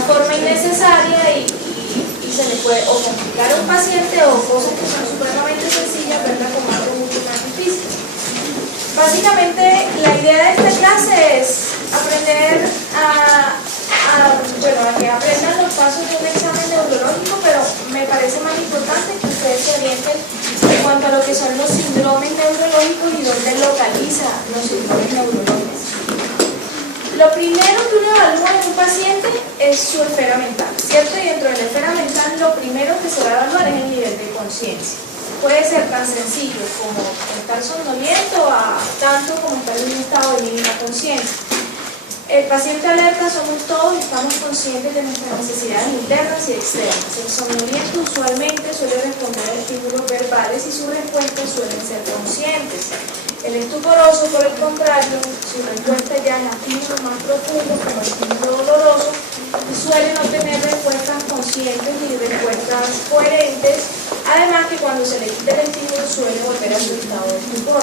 una forma innecesaria y se le puede o complicar a un paciente o cosas que son supremamente sencillas, verla como algo mucho más difícil. Básicamente, la idea de esta clase es aprender a que aprendan los pasos de un examen neurológico, pero me parece más importante que ustedes se orienten en cuanto a lo que son los síndromes neurológicos y dónde localiza los síndromes neurológicos. Lo primero que uno evalúa en un paciente es su esfera mental, ¿cierto? Y dentro de la esfera mental lo primero que se va a evaluar es el nivel de conciencia. Puede ser tan sencillo como estar somnoliento a tanto como estar en un estado de mínima conciencia. El paciente alerta somos todos y estamos conscientes de nuestras necesidades internas y externas. El somnoliento usualmente suele responder a estímulos verbales y sus respuestas suelen ser conscientes. El estuporoso, por el contrario, su respuesta ya es a estímulos más profundos como el estímulo doloroso y suele no tener respuestas conscientes ni respuestas coherentes. Además que cuando se le quita el estímulo suele volver a su estado de estupor.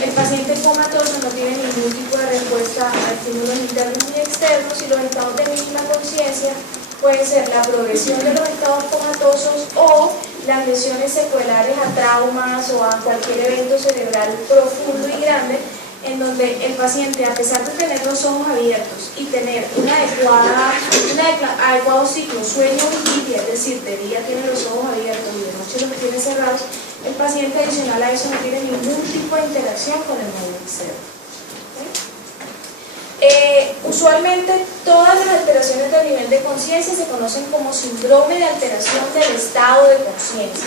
El paciente comatoso no tiene ningún tipo de respuesta a estímulos internos ni externos y los estados de mínima conciencia pueden ser la progresión de los estados comatosos o las lesiones secuelares a traumas o a cualquier evento cerebral profundo y grande en donde el paciente, a pesar de tener los ojos abiertos y tener un adecuado ciclo sueño-vigilia, es decir, de día tiene los ojos abiertos y de noche los tiene cerrados, el paciente adicional a eso no tiene ningún tipo de interacción con el mundo externo. Usualmente todas las alteraciones del nivel de conciencia se conocen como síndrome de alteración del estado de conciencia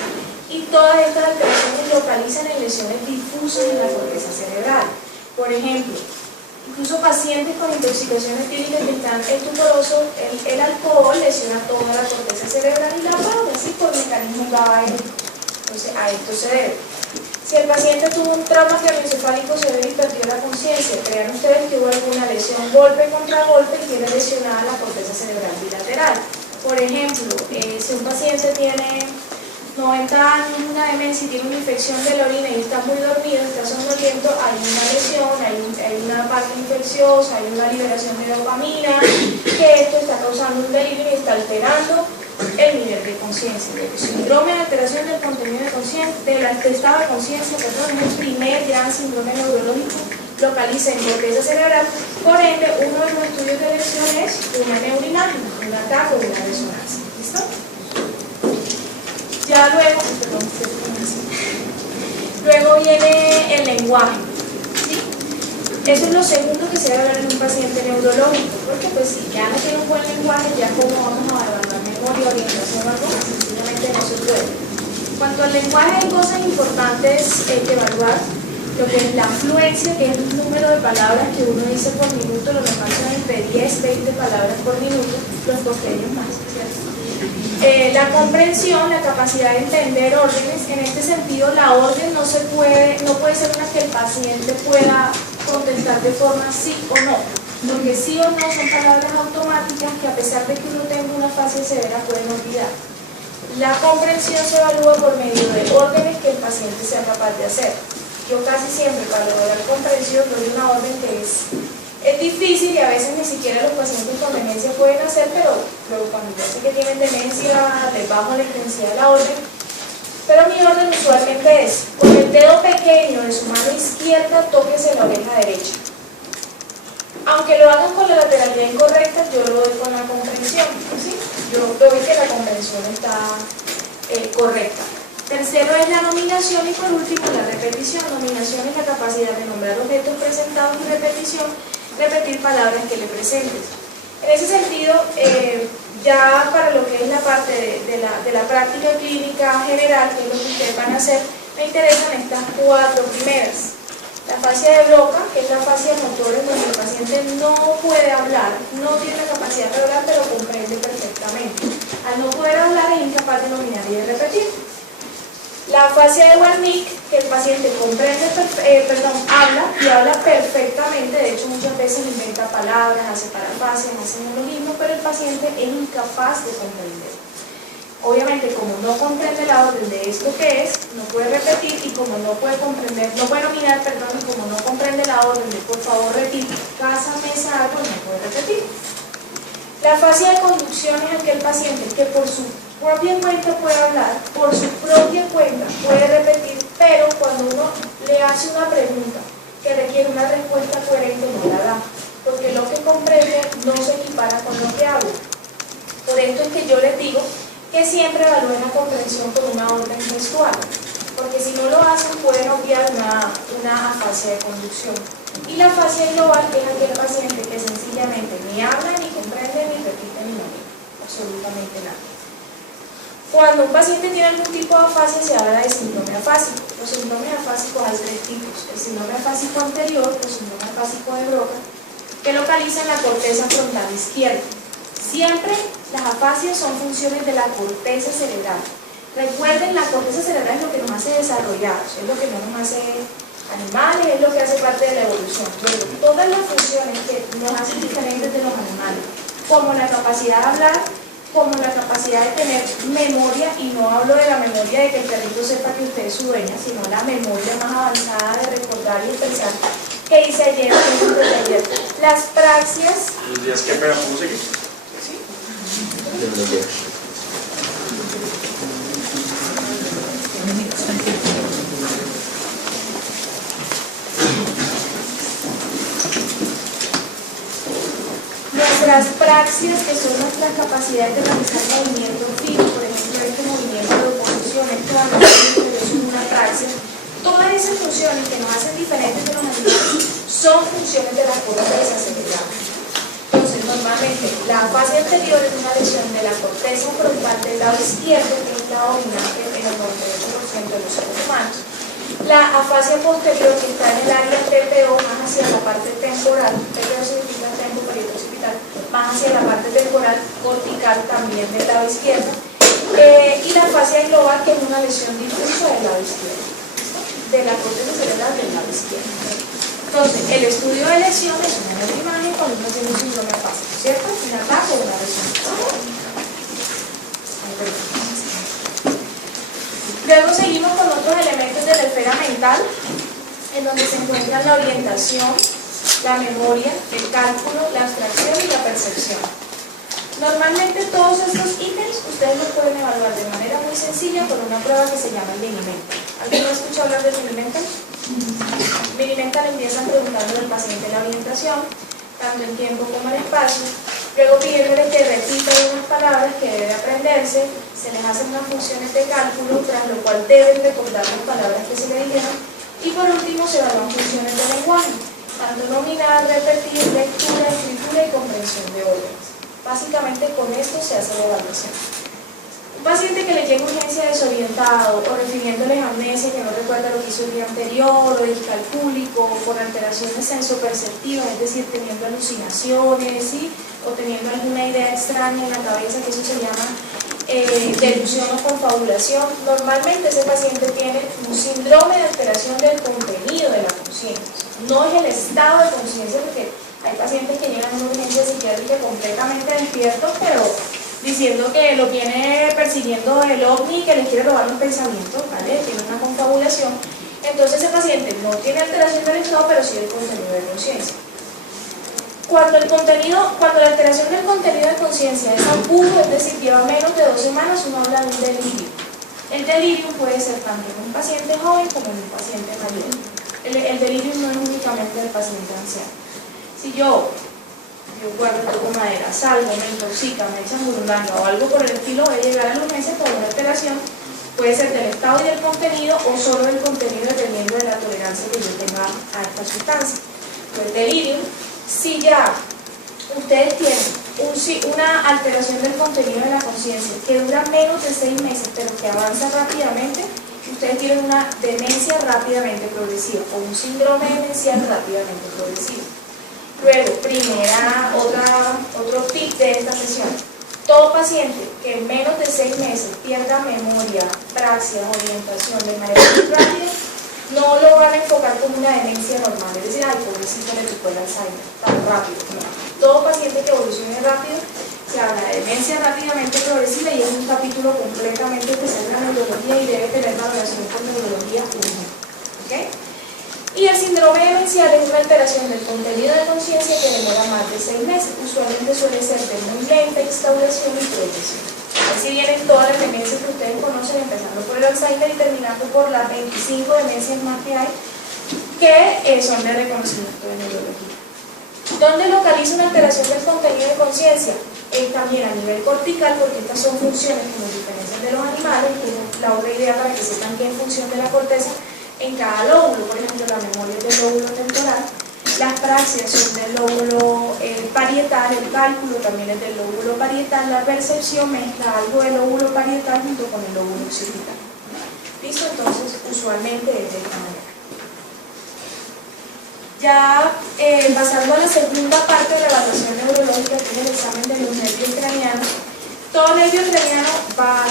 y todas estas alteraciones localizan en lesiones difusas en la corteza cerebral. Por ejemplo, incluso pacientes con intoxicaciones etílicas que están estuporosos, el alcohol lesiona toda la corteza cerebral y la apaga, así por mecanismo GABAérgico. Entonces, a esto se debe. Si el paciente tuvo un trauma craneoencefálico severo y perdió la conciencia, crean ustedes que hubo alguna lesión golpe contra golpe y tiene lesionada la corteza cerebral bilateral. Por ejemplo, si un paciente tiene 90 años, una demencia y tiene una infección de la orina y está muy dormido, está somnoliento, hay una lesión, hay una parte infecciosa, hay una liberación de dopamina, que esto está causando un delirio y está alterando el nivel de conciencia. El síndrome de alteración del contenido de conciencia, del estado de conciencia, perdón, es el primer gran síndrome neurológico, localiza en corteza cerebral, por ende, uno de los estudios de lesión es una neurinámica, un ataque o una resonancia. ¿Listo? Ya luego viene el lenguaje, ¿sí? Eso es lo segundo que se debe ver en un paciente neurológico, porque pues si ya no tiene un buen lenguaje, ya como vamos a evaluar memoria, orientación o algo, sencillamente no se puede. En cuanto al lenguaje hay cosas importantes que evaluar, lo que es la fluencia, que es el número de palabras que uno dice por minuto, lo normal son entre 10 20 palabras por minuto, los costeños más, ¿cierto? La comprensión, la capacidad de entender órdenes. En este sentido, la orden no puede ser una que el paciente pueda contestar de forma sí o no. Lo que sí o no son palabras automáticas que a pesar de que uno tenga una fase severa pueden olvidar. La comprensión se evalúa por medio de órdenes que el paciente sea capaz de hacer. Yo casi siempre para lograr comprensión doy una orden que es difícil y a veces ni siquiera los pacientes con demencia pueden hacer, pero luego cuando ya sé que tienen demencia les bajo la intensidad de la orden. Pero mi orden usualmente es, con el dedo pequeño de su mano izquierda, tóquese la oreja derecha. Aunque lo hagan con la lateralidad incorrecta, yo lo doy con la comprensión, ¿sí? Yo doy que la comprensión está correcta. Tercero es la nominación y por último la repetición. Nominación es la capacidad de nombrar objetos presentados y repetición, repetir palabras que le presentes. En ese sentido, ya para lo que es la parte de la práctica clínica general, que es lo que ustedes van a hacer, me interesan estas 4 primeras. La fascia de Broca, que es la fascia motora en donde el paciente no puede hablar, no tiene la capacidad de hablar, pero comprende perfectamente. Al no poder hablar es incapaz de nominar y de repetir. La fascia de Wernicke, que el paciente habla y habla perfectamente, de hecho muchas veces inventa palabras, hace parafrases, hace neologismos, pero el paciente es incapaz de comprender. Obviamente, como no comprende la orden de esto que es, no puede repetir y como no puede comprender, no puede nominar, perdón, y como no comprende la orden de por favor repite, casa, mesa, árbol, no puede repetir. La afasia de conducción es aquel paciente que por su propia cuenta puede hablar, por su propia cuenta puede repetir, pero cuando uno le hace una pregunta que requiere una respuesta coherente no la da, porque lo que comprende no se equipara con lo que habla. Por esto es que yo les digo que siempre evalúen la comprensión con una orden gestual, porque si no lo hacen pueden obviar una afasia de conducción. Y la afasia global es aquel paciente que sencillamente ni habla, ni comprende, ni repite, ni no dice absolutamente nada. Cuando un paciente tiene algún tipo de afasia se habla de síndrome afásico. Los síndromes afásicos hay tres tipos: el síndrome afásico anterior, el síndrome afásico de Broca, que localiza en la corteza frontal izquierda. Siempre las afasias son funciones de la corteza cerebral. Recuerden, la corteza cerebral es lo que nos hace desarrollar, es lo que no nos hace animales, es lo que hace parte de la evolución. Pero todas las funciones que nos hacen diferentes de los animales, como la capacidad de hablar, como la capacidad de tener memoria, y no hablo de la memoria de que el perrito sepa que usted es su dueña, sino la memoria más avanzada de recordar y pensar qué hice ayer, qué hice de ayer. Las praxias... ¿Los días que pega cómo seguir? ¿Sí? Nuestras praxias, que son nuestras capacidades de realizar movimientos fijos, por ejemplo, este movimiento de oposición, es una praxia. Todas esas funciones que nos hacen diferentes de los animales son funciones de la corteza cerebral. Entonces, normalmente, la fase anterior es una lesión de la corteza frontal del lado izquierdo, que es la dominante en el 98% de los seres humanos. La afasia posterior, que está en el área TPO, más hacia la parte temporal, TPO significa tempo, periodo occipital, más hacia la parte temporal cortical también del lado izquierdo, y la afasia global, que es una lesión difusa del lado izquierdo, de la corteza cerebral del lado izquierdo. Entonces, el estudio de lesiones es una imagen cuando uno tiene un síndrome afásico, ¿cierto? Un ataque o una lesión. Luego seguimos con otros elementos de la esfera mental, en donde se encuentran la orientación, la memoria, el cálculo, la abstracción y la percepción. Normalmente todos estos ítems ustedes los pueden evaluar de manera muy sencilla con una prueba que se llama el Mini-Mental. ¿Alguien no escuchó hablar del Mini-Mental? Mini-Mental empiezan preguntando al paciente la orientación, tanto en tiempo como en espacio, luego pidiéndole que repita unas palabras que debe aprenderse, se les hacen unas funciones de cálculo, tras lo cual deben recordar las palabras que se le dijeron, y por último se evalúan funciones de lenguaje, tanto nominal, repetir, lectura, escritura y comprensión de órdenes. Básicamente con esto se hace la evaluación. Un paciente que le llega urgencia desorientado o refiriéndoles amnesia, que no recuerda lo que hizo el día anterior, o discalcúlico, o con alteraciones sensoperceptivas, es decir, teniendo alucinaciones, ¿sí? O teniendo alguna idea extraña en la cabeza, que eso se llama delusión o confabulación. Normalmente ese paciente tiene un síndrome de alteración del contenido de la conciencia. No es el estado de conciencia, porque hay pacientes que llegan a una urgencia psiquiátrica completamente despiertos, pero diciendo que lo viene persiguiendo el ovni, que les quiere robar los pensamientos, ¿vale? Tiene una confabulación. Entonces ese paciente no tiene alteración del estado, pero sí del contenido de conciencia. Cuando la alteración del contenido de conciencia es agudo, es decir, lleva menos de 2 semanas, uno habla de un delirio. El delirium puede ser tanto en un paciente joven como en un paciente mayor. El delirium no es únicamente del paciente anciano. Si yo guardo toco madera, salgo, me intoxica, me echan burundanga o algo por el estilo, voy a llegar a la urgencia por una alteración, puede ser del estado y del contenido o solo del contenido dependiendo de la tolerancia que yo tenga a esta sustancia. Pues delirium, si ya ustedes tienen una alteración del contenido de la conciencia que dura menos de 6 meses pero que avanza rápidamente, ustedes tienen una demencia rápidamente progresiva o un síndrome demencial rápidamente progresivo. Luego, otro tip de esta sesión: todo paciente que en menos de 6 meses pierda memoria, praxia, orientación de manera muy rápida, no lo van a enfocar como una demencia normal, es decir, ay, pobrecito, le tocó el Alzheimer tan rápido. No. Todo paciente que evolucione rápido se habla de demencia rápidamente progresiva, y es un capítulo completamente especial en la neurología y debe tener valoración con neurología 1. ¿Okay? Y el síndrome demencial es una alteración del contenido de conciencia que demora más de 6 meses. Usualmente suele ser de muy lenta instauración y progresión. Así vienen todas las demencias que ustedes conocen, empezando por el Alzheimer y terminando por las 25 demencias más que hay, que son de reconocimiento de neurología. ¿Dónde localiza una alteración del contenido de conciencia? También a nivel cortical, porque estas son funciones que nos diferencian de los animales. La otra idea para que sepan qué es función de la corteza en cada lóbulo. Por ejemplo, la memoria es del lóbulo temporal, las praxias son del lóbulo parietal, el cálculo también es del lóbulo parietal, la percepción mezcla algo del lóbulo parietal junto con el lóbulo occipital. ¿Listo? Entonces, usualmente es de esta manera. Ya pasando a la segunda parte de la evaluación neurológica, que es el examen de los nervios craneanos. Todo nervio craneano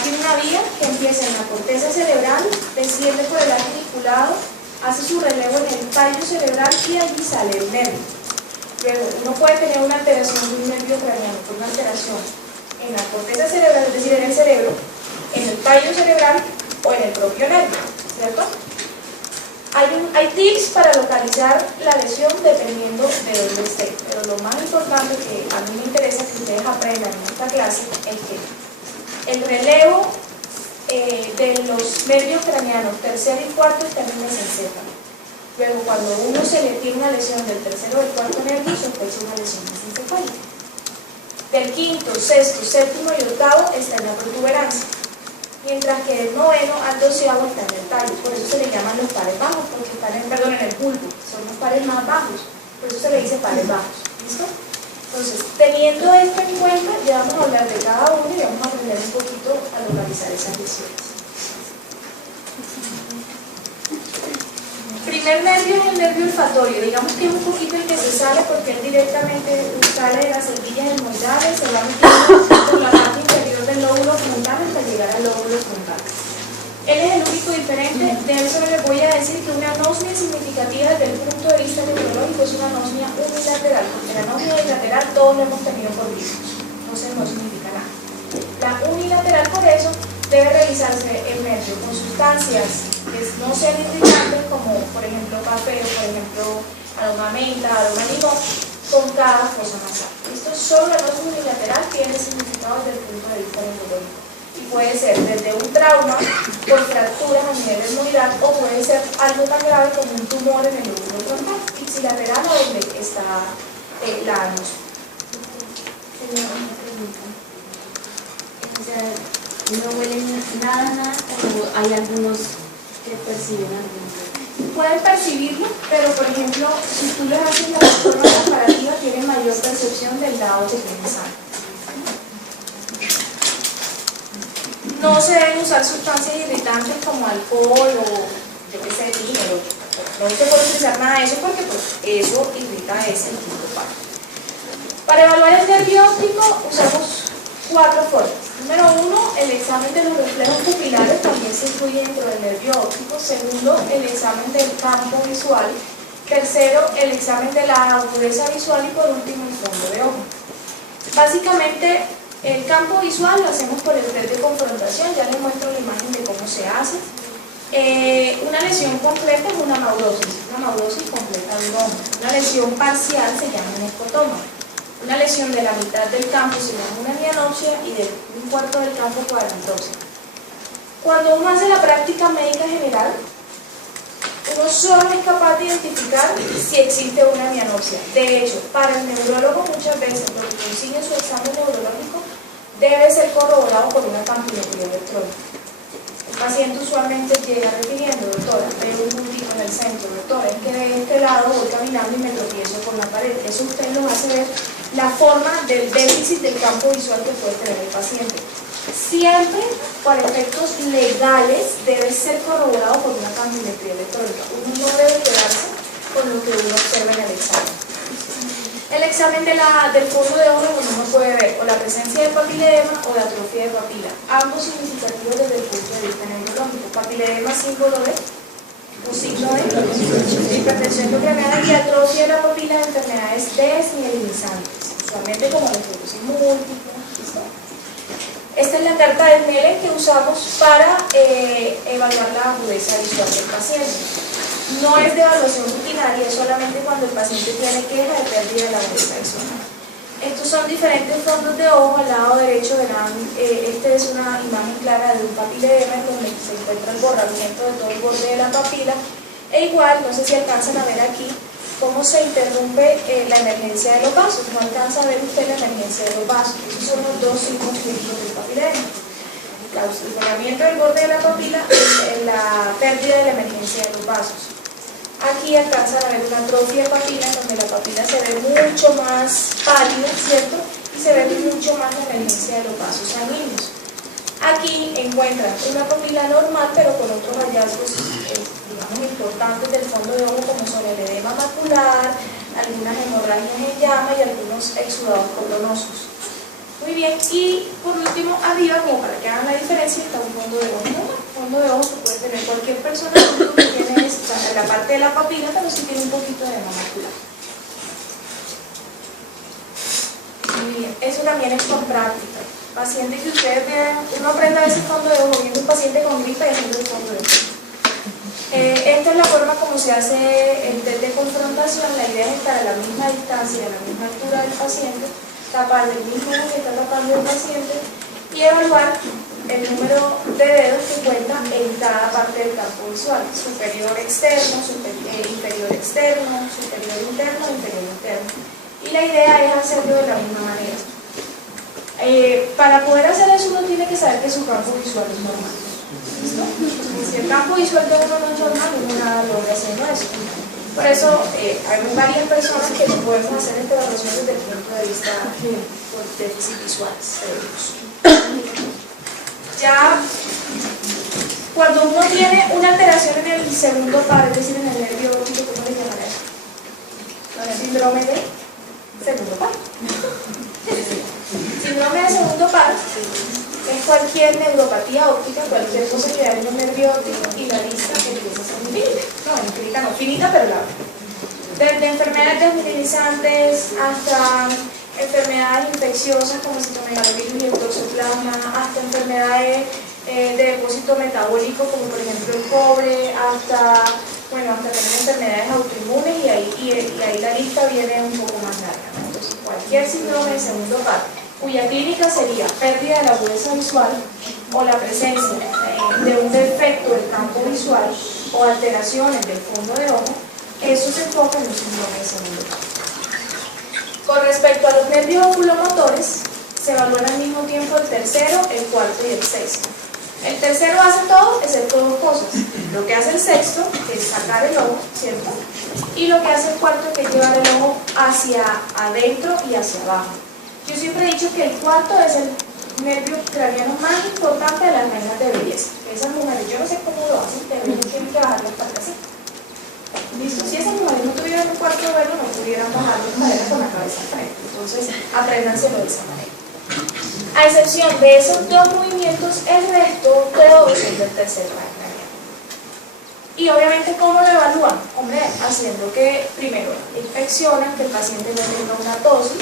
tiene una vía que empieza en la corteza cerebral, desciende por el articulado, hace su relevo en el tallo cerebral y allí sale el nervio. Luego, uno puede tener una alteración de un nervio craneano por una alteración en la corteza cerebral, es decir, en el cerebro, en el tallo cerebral o en el propio nervio, ¿cierto? Hay tips para localizar la lesión dependiendo de dónde esté, pero lo más importante que a mí me interesa que ustedes aprendan en esta clase es que el relevo de los nervios craneanos tercero y cuarto están en mesencéfalo. Luego, cuando uno se le tiene una lesión del tercero o del cuarto nervio, sospecha una lesión mesencefálica. Del quinto, sexto, séptimo y octavo está en la protuberancia, mientras que del noveno al doceavo está en el tallo. Por eso se le llaman los pares bajos, porque están en el bulbo, son los pares más bajos, por eso se le dice pares bajos. ¿Listo? Entonces, teniendo esto en cuenta, ya vamos a hablar de cada uno y vamos a aprender un poquito a localizar esas lesiones. El primer nervio es el nervio olfatorio. Digamos que es un poquito el que se sale porque él directamente sale de las cervillas hemorroidales, se va metiendo por la parte inferior del lóbulo frontal hasta llegar al lóbulo frontal. Él es el único diferente. De eso les voy a decir que una anosmia significativa desde el punto de vista neurológico es una anosmia unilateral, porque la anosmia bilateral todos la hemos tenido por virus, entonces no significa nada. La unilateral, por eso, debe realizarse el nervio con sustancias que no sean irritantes, como por ejemplo café, o por ejemplo aroma menta, aroma limón, con cada fosa nasal. Esto solo la anosmia unilateral tiene significado desde el punto de vista neurológico. Y puede ser desde un trauma por fracturas a nivel etmoidal o puede ser algo tan grave como un tumor en el lóbulo frontal ipsilateral a donde está la anosmia. Una pregunta. O sea, no huelen nada, o hay algunos que perciben algo. Pueden percibirlo, pero por ejemplo, si tú les haces la forma comparativa, tienen mayor percepción del lado que tienen sangre. No se deben usar sustancias irritantes como alcohol o yo qué sé, dinero. No se puede utilizar nada de eso porque pues, eso irrita ese quinto paro. Para evaluar el nervio óptico usamos 4 formas. Número 1, el examen de los reflejos pupilares también se incluye dentro del nervio óptico. Segundo, el examen del campo visual. Tercero, el examen de la agudeza visual y por último el fondo de ojo. Básicamente el campo visual lo hacemos por el test de confrontación, ya les muestro la imagen de cómo se hace. Una lesión completa es una maurosis completa del ojo. Una lesión parcial se llama un escotoma. Una lesión de la mitad del campo se llama una mianopsia y de un cuarto del campo cuadrantosia. Cuando uno hace la práctica médica general, uno solo es capaz de identificar si existe una mianopsia. De hecho, para el neurólogo muchas veces lo que consigue su examen neurológico debe ser corroborado por una campimetría electrónica. El paciente usualmente llega refiriendo: doctora, veo un puntito en el centro, doctora, es que de este lado voy caminando y me tropiezo con la pared. Eso usted nos hace ver la forma del déficit del campo visual que puede tener el paciente. Siempre, para efectos legales, debe ser corroborado por una campimetría electrónica. Uno no debe quedarse con lo que uno observa en el examen. El examen del fondo de ojo, uno puede ver o la presencia de papiledema o de atrofia de papila, ambos significativos desde el punto de vista neurológico. Papiledema, símbolo de un signo de hipertensión craneana, y atrofia de la papila de enfermedades desmielinizantes, usualmente como la esclerosis múltiple. ¿Listo? Esta es la carta de Mellen que usamos para evaluar la agudeza visual del paciente. No es de evaluación rutinaria, es solamente cuando el paciente tiene queja de pérdida de la agudeza visual. Estos son diferentes fondos de ojo. Al lado derecho verán, esta es una imagen clara de un papilema en donde se encuentra el borramiento de todo el borde de la papila, e igual, no sé si alcanzan a ver aquí cómo se interrumpe la emergencia de los vasos. No alcanza a ver usted la emergencia de los vasos. Esos son los dos signos clínicos del papilema: el borramiento del borde de la papila y la pérdida de la emergencia de los vasos. Aquí alcanzan a ver una atrofia de papila, donde la papila se ve mucho más pálida, ¿cierto? Y se ve mucho más la emergencia de los vasos sanguíneos. Aquí encuentran una papila normal, pero con otros hallazgos, digamos, importantes del fondo de ojo, como son el edema macular, algunas hemorragias en llama y algunos exudados colonosos. Muy bien, y por último, arriba, como para que hagan la diferencia, está un fondo de ojo normal. Fondo de ojo que puede tener cualquier persona que tiene la parte de la papila, pero sí tiene un poquito de edema macular. Muy bien, eso también es con práctica. Paciente que ustedes vean, uno aprende a ese fondo de ojo, viendo un paciente con gripe y haciendo el fondo de ojo. Esta es la forma como se hace el test de confrontación. La idea es estar a la misma distancia, a la misma altura del paciente, tapar el mismo ojo que está tapando el paciente y evaluar el número de dedos que cuenta en cada parte del campo visual: superior externo, inferior externo, superior interno, inferior interno. Y la idea es hacerlo de la misma manera. Para poder hacer eso uno tiene que saber que su campo visual es normal. ¿Listo? Si el campo visual de uno no es normal, uno nada logra haciendo eso. Por eso hay varias personas que no podemos hacer esta evaluación desde el punto de vista por déficit visuales. Ya cuando uno tiene una alteración en el segundo par, es decir, en el nervio óptico, ¿cómo le llaman eso? Síndrome de segundo par. Síndrome de segundo par es cualquier neuropatía óptica, cualquier cosa que haya en un nervio óptico y la vista empieza a ser infinita. No, infinita no, finita pero larga. Desde enfermedades desmineralizantes hasta enfermedades infecciosas como citomegalovirus y el toxoplasma, hasta enfermedades de depósito metabólico como por ejemplo el cobre, hasta también enfermedades autoinmunes, y ahí la lista viene un poco más larga, ¿no? Entonces, cualquier síndrome de segundo par cuya clínica sería pérdida de la agudeza visual o la presencia de un defecto del campo visual o alteraciones del fondo de ojo, eso se enfoca en un síndrome de segundo par. Con respecto a los nervios oculomotores, se evalúan al mismo tiempo el tercero, el cuarto y el sexto. El tercero hace todo excepto dos cosas: lo que hace el sexto, que es sacar el ojo, ¿cierto? Y lo que hace el cuarto, que es llevar el ojo hacia adentro y hacia abajo. Yo siempre he dicho que el cuarto es el nervio craneano más importante de las reinas de belleza. Esas mujeres, yo no sé cómo lo hacen, pero ellos tienen que bajar las patas así. ¿Listo? Si esas mujeres no tuvieran un cuarto velo, no pudieran bajar las escaleras con la cabeza al frente. Entonces, apréndanselo de esa manera. A excepción de esos dos movimientos, el resto, todos son del tercer par craneano. Y obviamente, ¿cómo lo evalúan? Hombre, haciendo que primero inspeccionan que el paciente no tenga una tosis.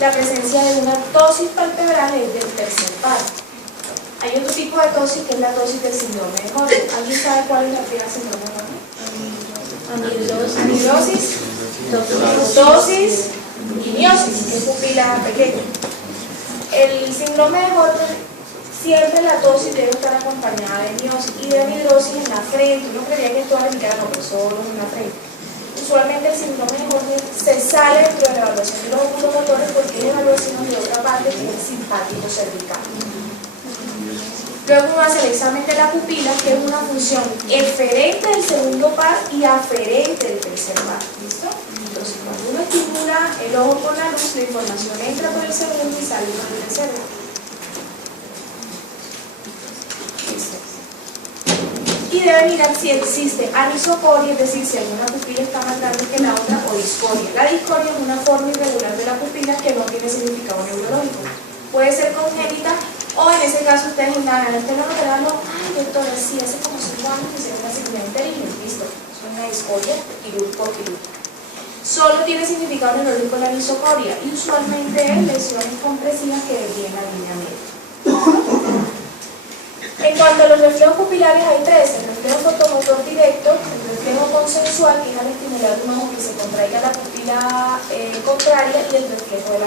La presencia de una tosis palpebral es del tercer par. Hay otro tipo de tosis que es la tosis del síndrome de Hodgkin. ¿Alguien sabe cuál es la primera síndrome de Hodgkin? Amilosis, tosis y miosis, que es pupila pequeña. El síndrome de Hodgkin, siempre la tosis debe estar acompañada de miosis y de anhidrosis en la frente. Uno creería que esto era no, pero solo en la frente. Usualmente el síndrome de Hodgkin se sale dentro de la evaluación de los oculomotores porque es evaluación de otra parte que es el simpático cervical. Luego uno hace el examen de la pupila, que es una función eferente del segundo par y aferente del tercer par. ¿Listo? Entonces, cuando uno estimula el ojo con la luz, la información entra por el segundo y sale por el tercero. Y debe mirar si existe anisocoria, es decir, si alguna pupila está más grande que la otra, o discoria. La discoria es una forma irregular de la pupila que no tiene significado neurológico. Puede ser congénita, o en ese caso ustedes indagan, usted no me no, ay doctora, sí, hace como 5 años que se ve una cirugía inteligente, listo, es una discoria quirúrgica. Solo tiene significado neurológico la anisocoria, y usualmente es lesiones compresivas que desvían la línea media. En cuanto a los reflejos pupilares hay tres: el reflejo fotomotor directo, el reflejo consensual, que es al estimular un ojo que se contraiga la pupila contraria, y el reflejo de la